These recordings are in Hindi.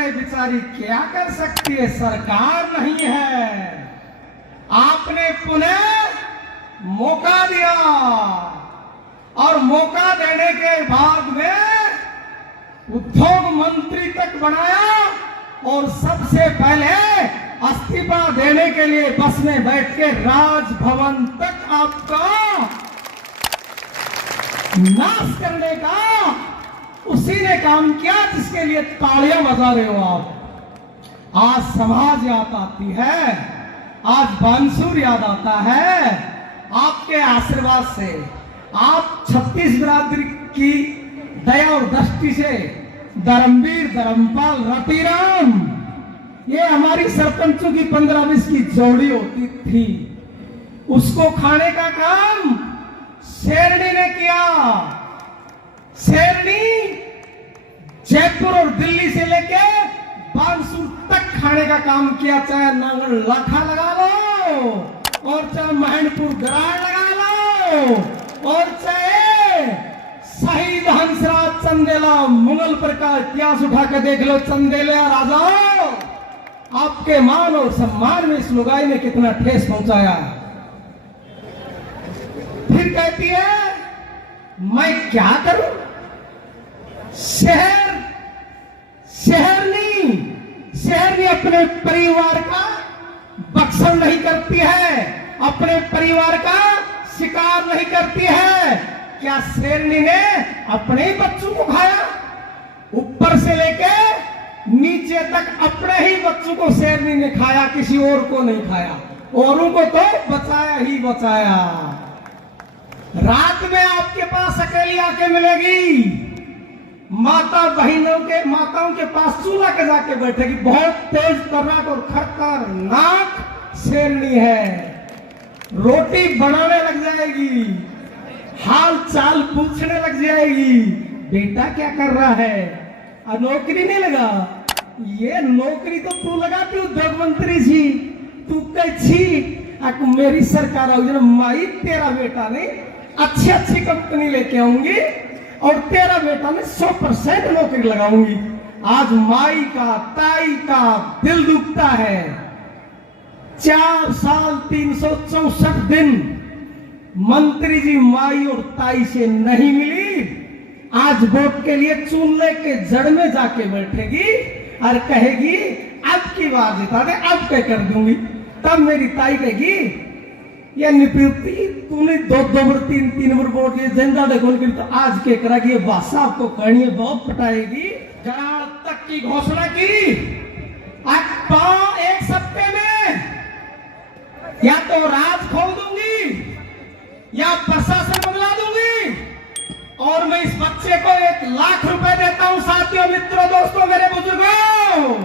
रहे बेचारी क्या कर सकती है, सरकार नहीं है। आपने पुनः मौका दिया और मौका देने के बाद में उद्योग मंत्री तक बनाया और सबसे पहले इस्तीफा देने के लिए बस में बैठ के राजभवन तक आपका नाश करने का उसी ने काम किया जिसके लिए तालियां बजा रहे हो आप। आज समाज याद आती है, आज बांसुर याद आता है। आपके आशीर्वाद से, आप 36 बिरादरी की दया और दृष्टि से धर्मवीर धर्मपाल रतिराम, ये हमारी सरपंचों की 15-20 की जोड़ी होती थी, उसको खाने का काम शेरनी ने किया। शेरनी जयपुर और दिल्ली से लेके बांसुर तक खाने का काम किया, चाहे नांगल लाखा लगा लो और चाहे महेंद्रपुर गराड़ लगा लो और चाहे शहीद हंसराज चंदेला मुगलपुर का इतिहास उठा के देख लो। चंदेला राजाओं, आपके मान और सम्मान में इस लुगाई ने कितना ठेस पहुंचाया। फिर कहती है मैं क्या करूं, शहरनी अपने परिवार का भक्षण नहीं करती है, अपने परिवार का शिकार नहीं करती है। क्या शेरनी ने अपने ही बच्चों को खाया? ऊपर से लेके नीचे तक अपने ही बच्चों को शेरनी ने खाया, किसी और को नहीं खाया। औरों को तो बचाया ही बचाया। रात में आपके पास अकेली आके मिलेगी, माताओं के पास चूल्हा के जाके बैठेगी। बहुत तेज तर्राक और खतरनाक शेरनी है। रोटी बनाने लग जाएगी, हाल चाल पूछने लग जाएगी, बेटा क्या कर रहा है, नौकरी नहीं लगा? ये नौकरी तो तू लगाती, उद्योग मंत्री जी तू कही मेरी सरकार आओगी ना, माई तेरा बेटा ने अच्छी कंपनी लेके आऊंगी और तेरा बेटा ने 100% नौकरी लगाऊंगी। आज माई का ताई का दिल दुखता है। 4 साल 364 दिन मंत्री जी माई और ताई से नहीं मिली। आज वोट के लिए चूल्हे के जड़ में जाके बैठेगी और कहेगी अब की बात जिता दे, अब क्या कर दूंगी। तब मेरी ताई कहेगी ये निपयुक्ति तूने 2 बार 3 बार वोट दिए, जनता देखो तो आज के करेगी, भाषा आपको करनी है, बहुत पटाएगी। गराड़ तक की घोषणा की, एक सप्ताह में या तो राज खोल दूंगी या प्रशासन बदला दूंगी और मैं इस बच्चे को 1 लाख रुपए देता हूं। साथियों, मित्रों, दोस्तों, मेरे बुजुर्गों,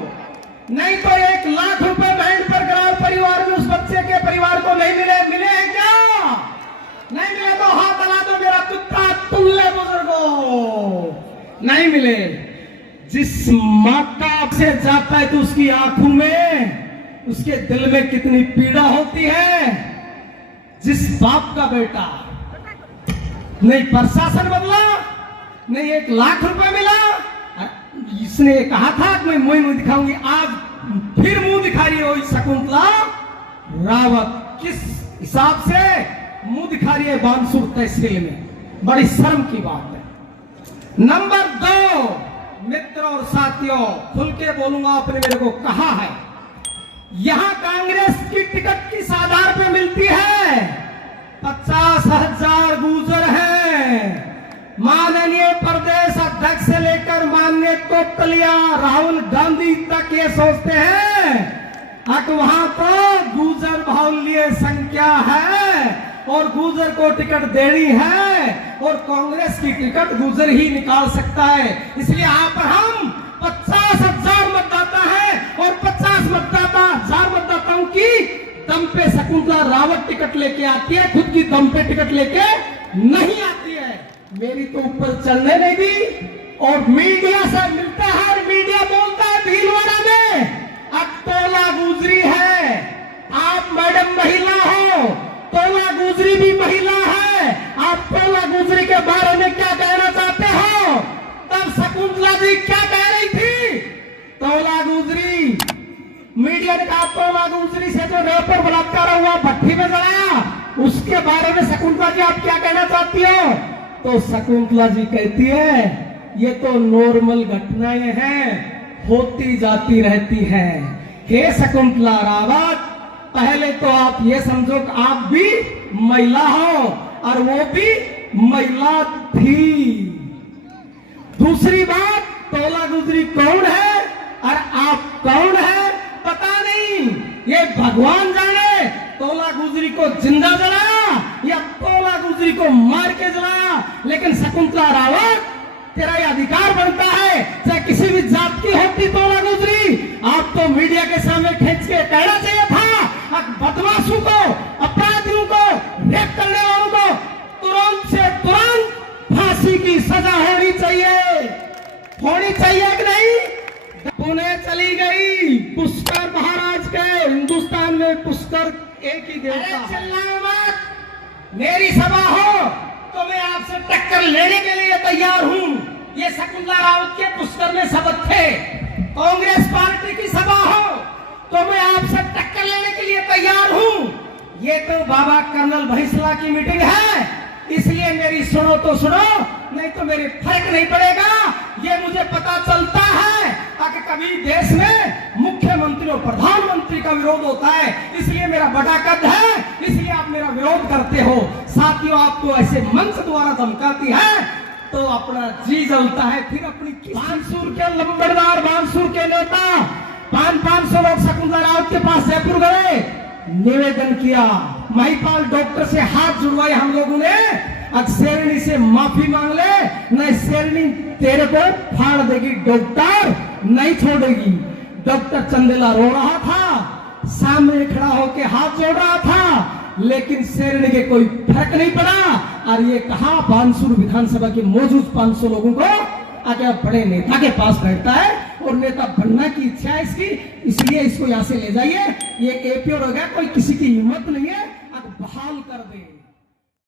नहीं तो 1 लाख रुपए बैंड पर ग्राम परिवार में उस बच्चे के परिवार को नहीं मिले हैं क्या? नहीं मिले तो हाथ हला दो मेरा कुत्ता तुल्ले बुजुर्गों, नहीं मिले। जिस माता से जाता है तो उसकी आंखों में, उसके दिल में कितनी पीड़ा होती है। जिस बाप का बेटा नहीं प्रशासन बदला, नहीं 1 लाख रुपए मिला, इसने कहा था कि मैं मुंह दिखाऊंगी, आज फिर मुंह दिखा रही है वही शकुंतला रावत। किस हिसाब से मुंह दिखा रही है बांसुर तहसील में, बड़ी शर्म की बात है। नंबर 2, मित्रों और साथियों, खुल के बोलूंगा, आपने मेरे को कहा है यहां कांग्रेस की टिकट किस आधार पे मिलती है? 50,000 गुर्जर हैं। माननीय प्रदेश अध्यक्ष से लेकर माननीय कोटलिया राहुल गांधी तक ये सोचते हैं कि वहां तो गुर्जर बाहुल्य संख्या है और गुर्जर को टिकट देनी है और कांग्रेस की टिकट गुर्जर ही निकाल सकता है। इसलिए यहाँ पर हम 50,000 मतदाता है और 50 हजार मतदाताओं की दम पे शकुंतला रावत टिकट लेके आती है, खुद की दम पे टिकट लेके नहीं आती है। मेरी तो ऊपर चलने नहीं दी और मीडिया से मिलता है और मीडिया बोलता है भीलवाड़ा में अब तोला गुजरी है। आप मैडम महिला हो, तोला गुजरी भी महिला है, आप तोला गुजरी के बारे में क्या कहना चाहते हो? तब शकुंतला जी क्या कह रही थी? तोला बेटा तोला गुजरी से जो रेप और बलात्कार हुआ भट्टी में जलाया, उसके बारे में शकुंतला जी आप क्या कहना चाहती हो? तो शकुंतला जी कहती है ये तो नॉर्मल घटनाएं हैं, होती जाती रहती है। हे शकुंतला रावत, पहले तो आप ये समझो कि आप भी महिला हो और वो भी महिला थी। दूसरी बात, तोला गुजरी कौन है और आप कौन है पता नहीं, ये भगवान जाने। तोला गुजरी को जिंदा जलाया या तोला गुजरी को मार के जलाया, लेकिन शकुंतला रावत तेरा यह अधिकार बनता है, चाहे किसी भी जात की होती तोला गुजरी, आप तो मीडिया के सामने खींच के कहना चाहिए था बदमाशों को, अपराधियों को, रेप करने वालों को तुरंत से तुरंत फांसी की सजा होनी चाहिए कि नहीं? पुणे चली गई पुष्कर महाराज के, हिंदुस्तान में पुष्कर एक ही देवता। चिल्लाओ मत, मेरी सभा हो तो मैं आपसे टक्कर लेने के लिए तैयार हूं। ये शकुंतला रावत के पुष्कर में शपथ थे। कांग्रेस पार्टी की सभा हो तो मैं आपसे टक्कर लेने के लिए तैयार हूं। ये तो बाबा कर्नल भैंसला की मीटिंग है, इसलिए मेरी सुनो तो सुनो, नहीं तो मेरे फर्क नहीं पड़ेगा। ये मुझे पता चलता है कि कभी देश में मुख्यमंत्री और प्रधानमंत्री का विरोध होता है, इसलिए मेरा बड़ा कद है, इसलिए आप मेरा विरोध करते हो। साथियों, आपको ऐसे मंच द्वारा धमकाती है तो अपना जी जलता है। फिर अपनी बांसुर के लंबड़दार, बांसुर के नेता 500 लोग शकुंतला रावत के पास जयपुर गए, निवेदन किया, महिपाल डॉक्टर से हाथ जुड़वाए हम लोगों ने, अब शेरनी से माफी मांग ले, नहीं शेरनी तेरे को फाड़ देगी, डॉक्टर नहीं छोड़ेगी। डॉक्टर चंदेला रो रहा था, सामने खड़ा होके हाथ जोड़ रहा था, लेकिन शेरनी के कोई फर्क नहीं पड़ा। और ये कहा बांसुर विधानसभा के मौजूद 500 लोगों को आगे बड़े नेता के पास बैठता है और नेता बनने की इच्छा है इसकी, इसलिए इसको यहाँ से ले जाइए, ये एपीओ हो गया, कोई किसी की हिम्मत नहीं है, अब बहाल कर दे।